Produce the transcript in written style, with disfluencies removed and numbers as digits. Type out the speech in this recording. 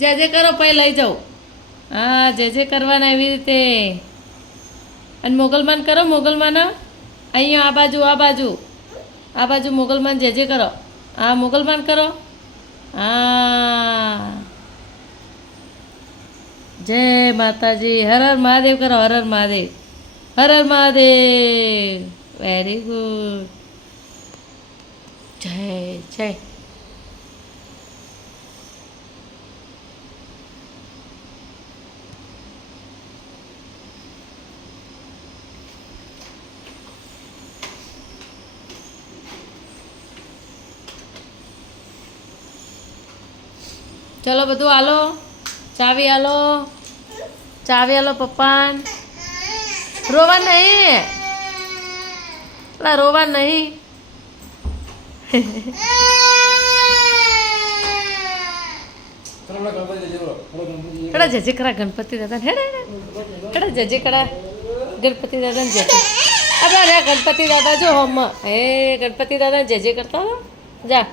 જે જે કરો પછી લઈ જાઉં. હા જે કરવાના એવી રીતે. અને મોગલમાન કરો મોગલમાન અહીંયા આ બાજુ મોગલમાન જે કરો. હા મોગલમાન કરો. હા જય માતાજી. હર હર મહાદેવ કરો. હર હર મહાદેવ. હર હર મહાદેવ. Very good. જય જય. ચલો બધું હાલો. ચાવી હાલો પપ્પાન. રોવા નહીં. રોવા નહીં. હેડા જજે કરા ગણપતિ દાદા હેડા જજે કરા ગણપતિ દાદા જજે આપણા ગણપતિ દાદા જો હમ હે ગણપતિ દાદા જજે કરતા જા.